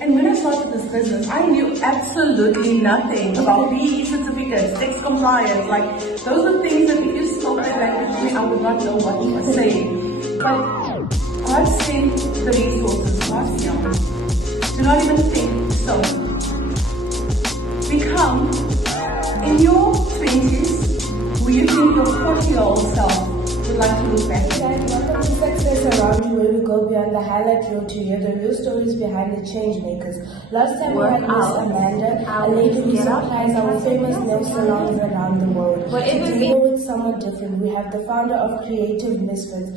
And when I started this business, I knew absolutely nothing about PE certificates, tax compliance. Like, those are things that if you spoke that language to me, I would not know what you were saying. But God sent the resources last year. Do not even think so. Become, in your 20s, will you think your 40-year-old self would like to look back? Welcome to Success Around You, where we go beyond the highlight reel to hear the real stories behind the change makers. Last time we had Miss Amanda, a lady who supplies our famous nail salons around the world. Today with someone different, we have the founder of Creative Misfits,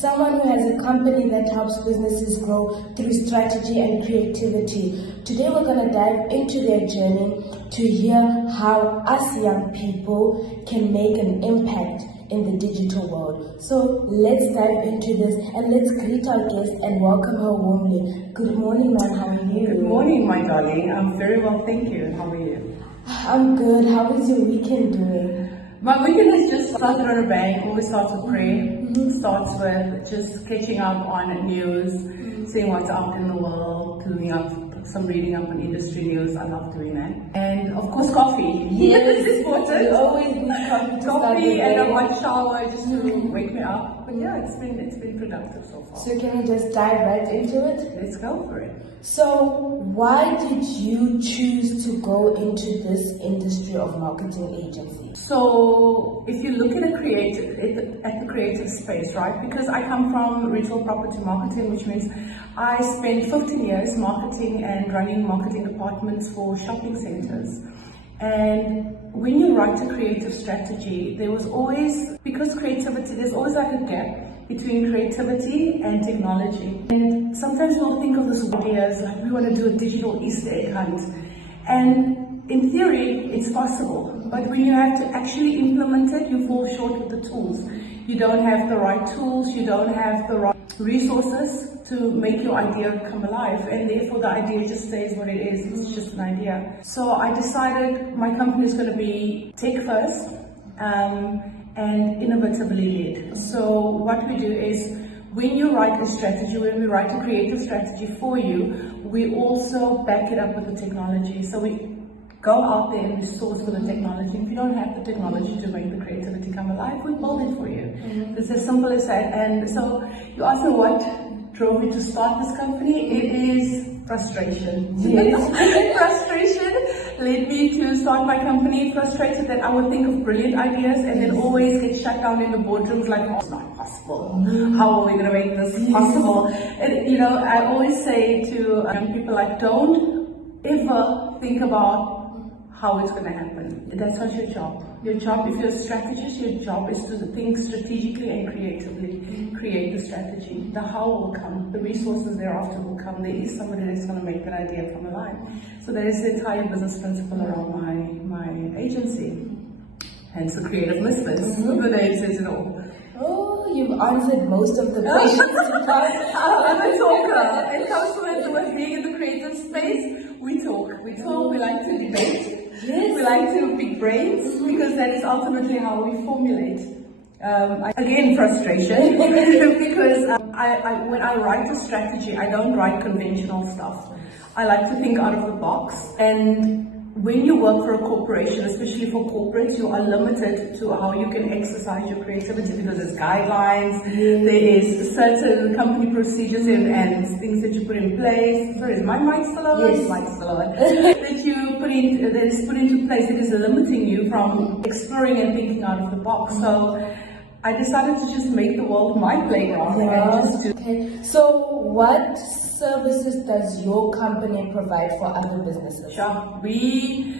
someone who has a company that helps businesses grow through strategy and creativity. Today we're going to dive into their journey to hear how us young people can make an impact in the digital world. So let's dive into this and let's greet our guest and welcome her warmly. Good morning, ma'am. How are you? Good morning, my darling. I'm very well, thank you. How are you? I'm good. How is your weekend doing? My weekend has just started on a bang. Always starts with prayer. Starts with just catching up on news, seeing what's out in the world, doing up some reading up on industry news. I love doing that. And of course, coffee. Yes, it's important. You always need coffee to start the day. And a hot shower just to wake me up. But yeah, it's been productive so far. So can we just dive right into it? Let's go for it. So why did you choose to go into this industry of marketing agency? So if you look at the creative space, right? Because I come from retail property marketing, which means I spent 15 years marketing and running marketing departments for shopping centers. And when you write a creative strategy, there was always, because creativity, there's always like a gap between creativity and technology. And sometimes we'll think of this ideas like we want to do a digital Easter egg hunt. And in theory, it's possible. But when you have to actually implement it, you fall short with the tools. You don't have the right tools, you don't have the right resources to make your idea come alive, and therefore the idea just stays what it is. It's just an idea. So I decided my company is going to be tech first and innovatively led. So what we do is, when you write a strategy, when we write a creative strategy for you, we also back it up with the technology. So we go out there and source for the technology. If you don't have the technology to make the creativity come alive, we build it for you. It's as simple as that. And so you ask me what drove me to start this company. It is frustration. Yes. Frustration led me to start my company. Frustrated that I would think of brilliant ideas and then always get shut down in the boardrooms like, oh, it's not possible. How are we going to make this possible? And, you know, I always say to young people, like, don't ever think about how it's going to happen. That's not your job. Your job, if you're a strategist, your job is to think strategically and creatively. Create the strategy. The how will come. The resources thereafter will come. There is somebody that's going to make that idea come alive. So that is the entire business principle around my agency. Hence the Creative Misfits. The name says it all. Oh, you've answered most of the questions. I'm a talker. It comes with being in the creative space. We talk, we like to debate. Yes. We like to pick brains because that is ultimately how we formulate. Again, frustration because when I write a strategy, I don't write conventional stuff. I like to think out of the box. And when you work for a corporation, especially for corporates, you are limited to how you can exercise your creativity because there's guidelines, there is certain company procedures and things that you put in place. Sorry, is my mic still on? Yes. Mic still on. that is put into place. It is limiting you from exploring and thinking out of the box. So I decided to just make the world my playground. Okay. So what services does your company provide for other businesses? Sure. We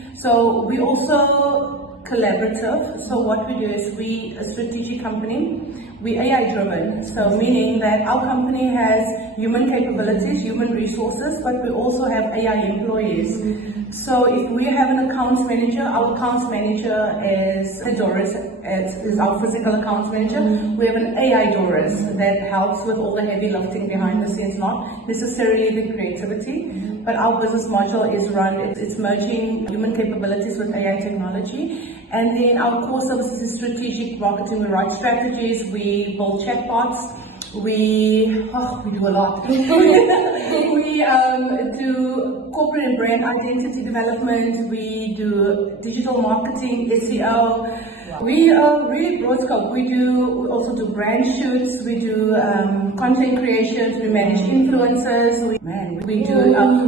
also collaborative. So what we do is we a strategic company. We AI driven. So meaning that our company has human capabilities, human resources, but we also have AI employees. So if we have an accounts manager, our accounts manager is Doris, is our physical accounts manager. We have an AI Doris that helps with all the heavy lifting behind the scenes, not necessarily the creativity, but our business module is it's merging human capabilities with AI technology. And then our core services is strategic marketing. We write strategies, we build chatbots, we do a lot. We do corporate and brand identity development, we do digital marketing, SEO. Wow. We are really broad scope. We also do brand shoots, we do content creations, we manage influencers, we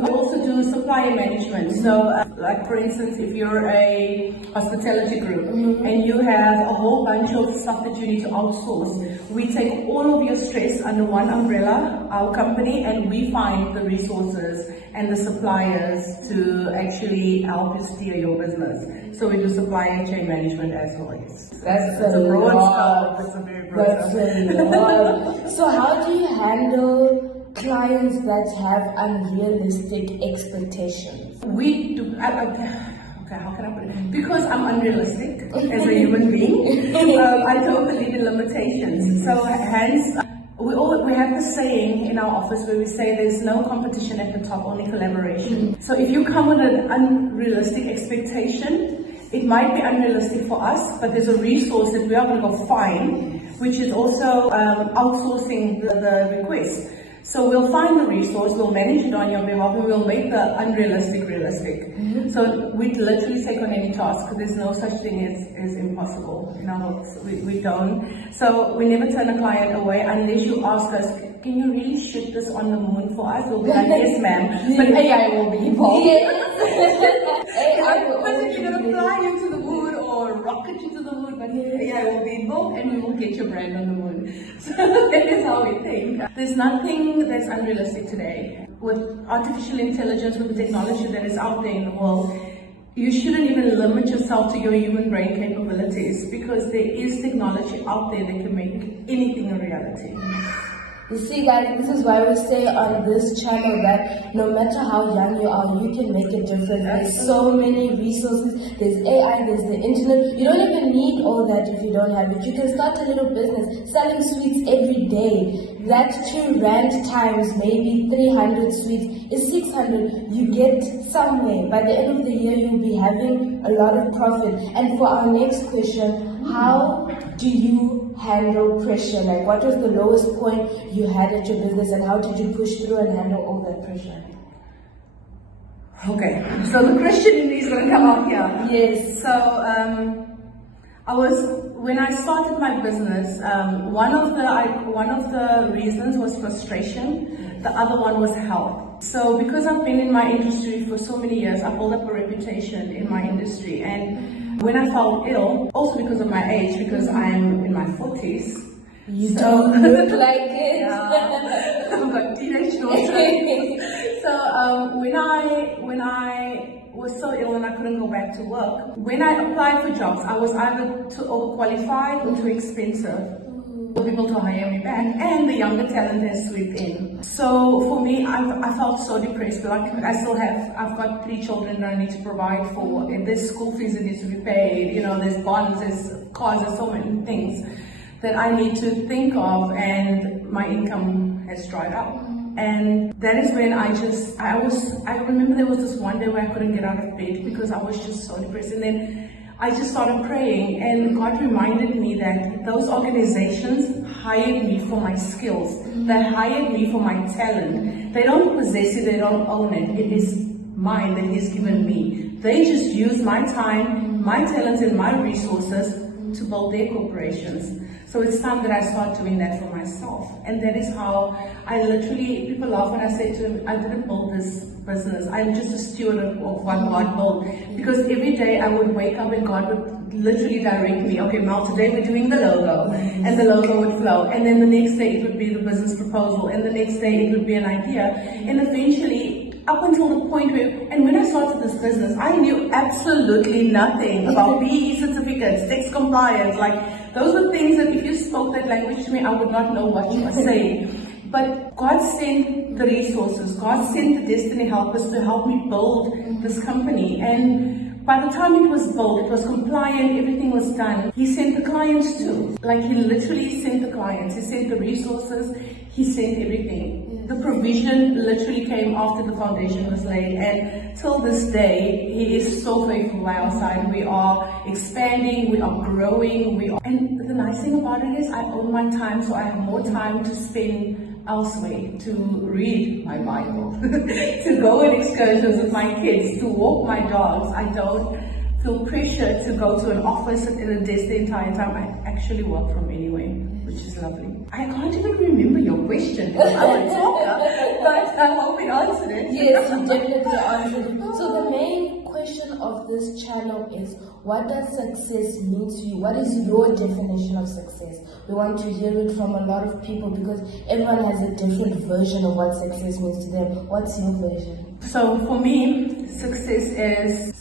also do supplier management. So like for instance, if you're a hospitality group and you have a whole bunch of stuff that you need to outsource, we take all of your stress under one umbrella, our company, and we find the resources and the suppliers to actually help you steer your business. So we do supply chain management as well. That's a broad scope. It's a very broad scope. So how do you handle clients that have unrealistic expectations? We do. Okay, how can I put it? Because I'm unrealistic as a human being, I don't believe in limitations. So hence, we have the saying in our office where we say there's no competition at the top, only collaboration. So if you come with an unrealistic expectation, it might be unrealistic for us, but there's a resource that we are going to go find, which is also outsourcing the request. So we'll find the resource, we'll manage it on your behalf, and we'll make the unrealistic realistic. So we literally take on any task, because there's no such thing as impossible. You know, we don't. So we never turn a client away unless you ask us, can you really ship this on the moon for us? We'll be like, yes ma'am, but AI will be involved. But if you're going to fly into the moon or rocket you to the moon, but AI will be involved and we will get your brand on the moon. So that is how we think. There's nothing that's unrealistic today. With artificial intelligence, with the technology that is out there in the world, you shouldn't even limit yourself to your human brain capabilities, because there is technology out there that can make anything a reality. You see guys, this is why we say on this channel that no matter how young you are, you can make a difference. There's so many resources, there's AI, there's the internet. You don't even need all that if you don't have it. You can start a little business selling sweets every day. That 2 rand times maybe 300 sweets is 600. You get somewhere. By the end of the year, you'll be having a lot of profit. And for our next question, how do you handle pressure? Like, what was the lowest point you had at your business, and how did you push through and handle all that pressure? Okay, so the Christian in me is going to come out here. Yes. So when I started my business, one of the reasons was frustration. The other one was health. So because I've been in my industry for so many years, I built up a reputation in my industry, and when I fell ill, also because of my age, because I'm in my 40s. You don't look like it. Yeah, I've got teenage daughters. So when I was so ill and I couldn't go back to work, when I applied for jobs, I was either too overqualified or too expensive for people to hire me back, and the younger talent has swept in. So for me, I felt so depressed. Like I've got 3 children that I need to provide for. And there's school fees that needs to be paid. You know, there's bonds, there's cars, there's so many things that I need to think of, and my income has dried up. And that is when I remember there was this one day where I couldn't get out of bed because I was just so depressed. And then I just started praying, and God reminded me that those organizations hired me for my skills. They hired me for my talent. They don't possess it, they don't own it. It is mine that He's given me. They just use my time, my talents, and my resources to build their corporations. So it's time that I start doing that for myself. And that is how I literally, people laugh when I say to them, I didn't build this business. I'm just a steward of what God built. Because every day I would wake up and God would literally direct me, okay, Mel, today we're doing the logo. And the logo would flow. And then the next day it would be the business proposal. And the next day it would be an idea. And eventually, up until the point where, and when I started this business, I knew absolutely nothing about BE certificates, tax compliance. Like, those were things that if you spoke that language to me, I would not know what you were saying. But God sent the resources. God sent the destiny helpers to help me build this company. And by the time it was built, it was compliant, everything was done. He sent the clients too. Like, He literally sent the clients. He sent the resources. He sent everything. The provision literally came after the foundation was laid, and till this day, He is so faithful by our side. We are expanding, we are growing, and the nice thing about it is I own my time, so I have more time to spend elsewhere, to read my Bible, to go on excursions with my kids, to walk my dogs. I don't feel pressure to go to an office at a desk the entire time. I actually work from anywhere, which is lovely. I can't even remember your question. I'm a talker, but I hope it answered it. Yes, you definitely answered it. So the main question of this channel is, what does success mean to you? What is your definition of success? We want to hear it from a lot of people because everyone has a different version of what success means to them. What's your version? So for me, success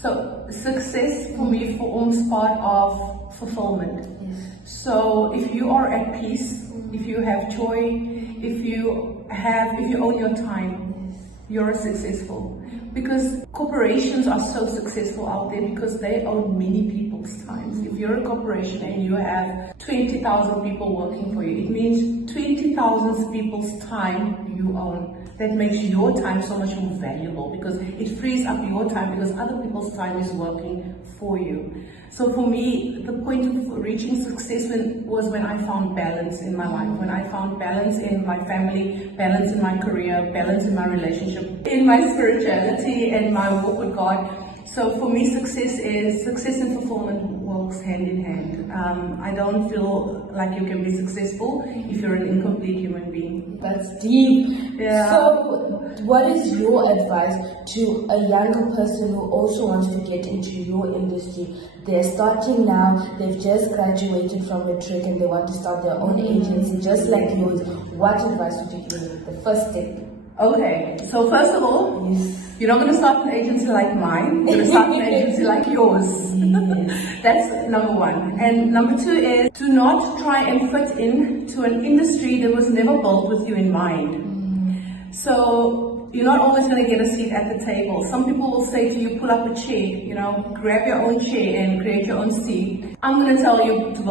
for me forms part of fulfillment. Yes. So if you are at peace, if you have joy, if you own your time, you're successful. Because corporations are so successful out there because they own many people's times. If you're a corporation and you have 20,000 people working for you, it means 20,000 people's time you own. That makes your time so much more valuable because it frees up your time because other people's time is working for you. So for me, the point of reaching success was when I found balance in my life, when I found balance in my family, balance in my career, balance in my relationship, in my spirituality and my walk with God. So for me, success and fulfillment works hand in hand. I don't feel like you can be successful if you're an incomplete human being. That's deep. Yeah. So what is your advice to a younger person who also wants to get into your industry? They're starting now, they've just graduated from matric and they want to start their own agency just like yours. What advice would you give them? The first step. Okay, so first of all, you're not going to start an agency like mine, you're going to start an agency like yours. That's number one. And number two is, do not try and fit into an industry that was never built with you in mind. So you're not always going to get a seat at the table. Some people will say to you, pull up a chair, grab your own chair and create your own seat. I'm going to tell you to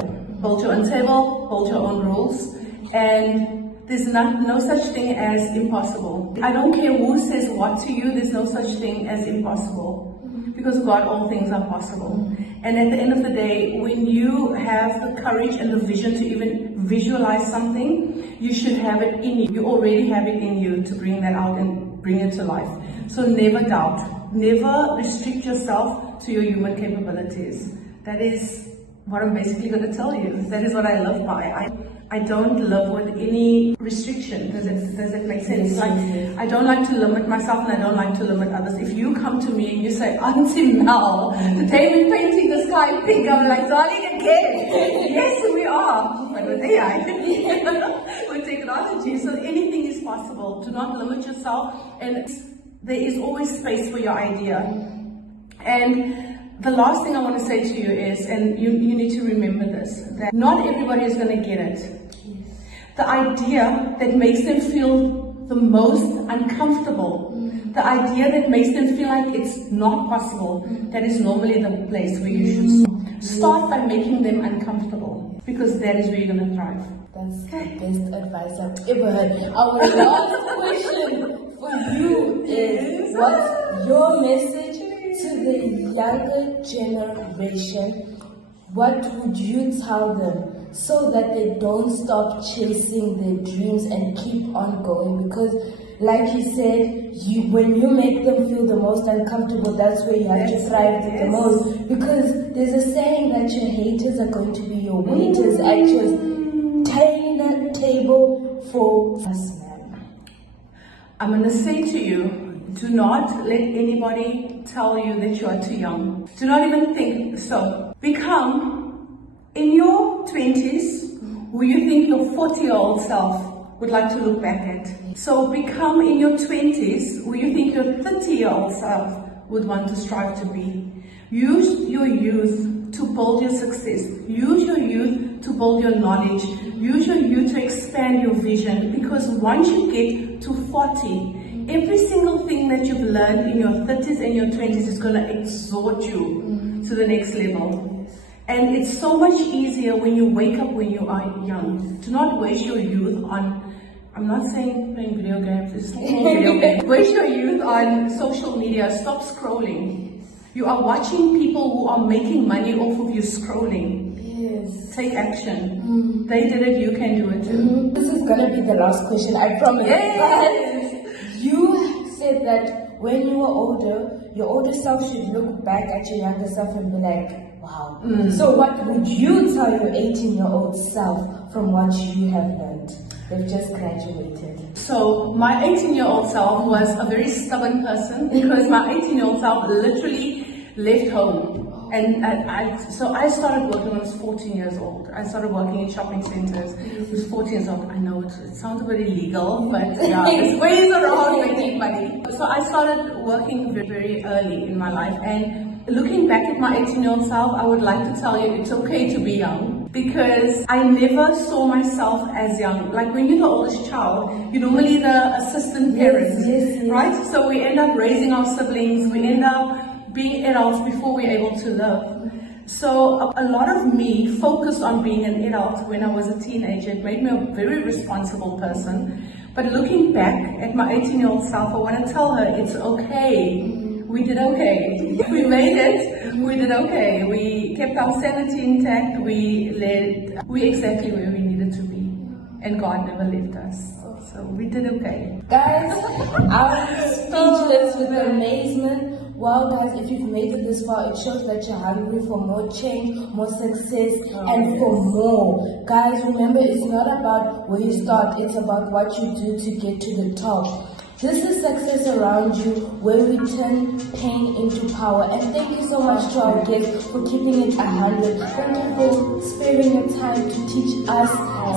build your own table, build your own rules, and there's no such thing as impossible. I don't care who says what to you, there's no such thing as impossible. Because God, all things are possible. And at the end of the day, when you have the courage and the vision to even visualize something, you should have it in you. You already have it in you to bring that out and bring it to life. So never doubt. Never restrict yourself to your human capabilities. That is what I'm basically going to tell you. That is what I live by. I don't live with any restriction. Does it make sense? Like, I don't like to limit myself and I don't like to limit others. If you come to me and you say, Auntie Mel, today we're painting the sky pink, I'm like, darling, again. Yes, we are. But with AI, with technology, so anything is possible. Do not limit yourself, and there is always space for your idea. And the last thing I want to say to you is, and you need to remember this, that not everybody is going to get it. The idea that makes them feel the most uncomfortable, the idea that makes them feel like it's not possible, that is normally the place where you should start. Start by making them uncomfortable, because that is where you're going to thrive. That's the best advice I've ever heard. Our last question for you is, what's your message to the younger generation? What would you tell them so that they don't stop chasing their dreams and keep on going? Because like you said, when you make them feel the most uncomfortable, that's where you have to thrive the most. Because there's a saying that your haters are going to be your waiters, actually. Tailor table for us, man. I'm going to say to you, do not let anybody tell you that you are too young. Do not even think so. Become, in your 20s, who you think your 40-year-old self would like to look back at. So become, in your 20s, who you think your 30-year-old self would want to strive to be. Use your youth to build your success. Use your youth to build your knowledge. Use your youth to expand your vision, because once you get to 40, every single thing that you've learned in your 30s and your 20s is going to exhort you to the next level. And it's so much easier when you wake up when you are young. Do not waste your youth on, I'm not saying playing video games, it's not video games. Waste your youth on social media. Stop scrolling. You are watching people who are making money off of you scrolling. Yes. Take action. They did it, you can do it too. This is gonna be the last question, I promise. Yes. You said that when you were older, your older self should look back at your younger self and be like, wow. So what would you tell your 18-year-old self from what you have learned? They've just graduated. So my 18-year-old self was a very stubborn person because my 18-year-old self literally left home. And so I started working when I was 14 years old. I started working in shopping centers. I was 14 years old. I know it sounds a bit illegal, but yeah, there's ways around making money. So I started working very, very early in my life. And looking back at my 18-year-old self, I would like to tell you it's okay to be young, because I never saw myself as young. Like when you're the oldest child, you're normally the assistant parent, right? So we end up raising our siblings, we end up being adults before we're able to live. So a lot of me focused on being an adult when I was a teenager. It made me a very responsible person. But looking back at my 18-year-old self, I want to tell her it's okay. We did okay. We made it. We did okay. We kept our sanity intact. We're exactly where we needed to be. And God never left us. So we did okay. Guys, I'm speechless with amazement. Wow, guys, if you've made it this far, it shows that you're hungry for more change, more success, and for more. Guys, remember, it's not about where you start, it's about what you do to get to the top. This is Success Around You, where we turn pain into power. And thank you so much to our guests for keeping it 100. Thank you for sparing your time to teach us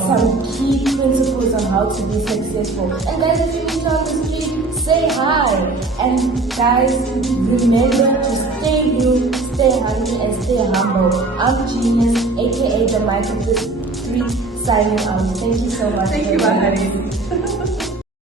some key principles on how to be successful. And guys, if you meet on the street, say hi. And guys, remember to stay real, stay hungry, and stay humble. I'm Genius, aka the mic of the street, signing out. Thank you so much. Thank you, Mahari.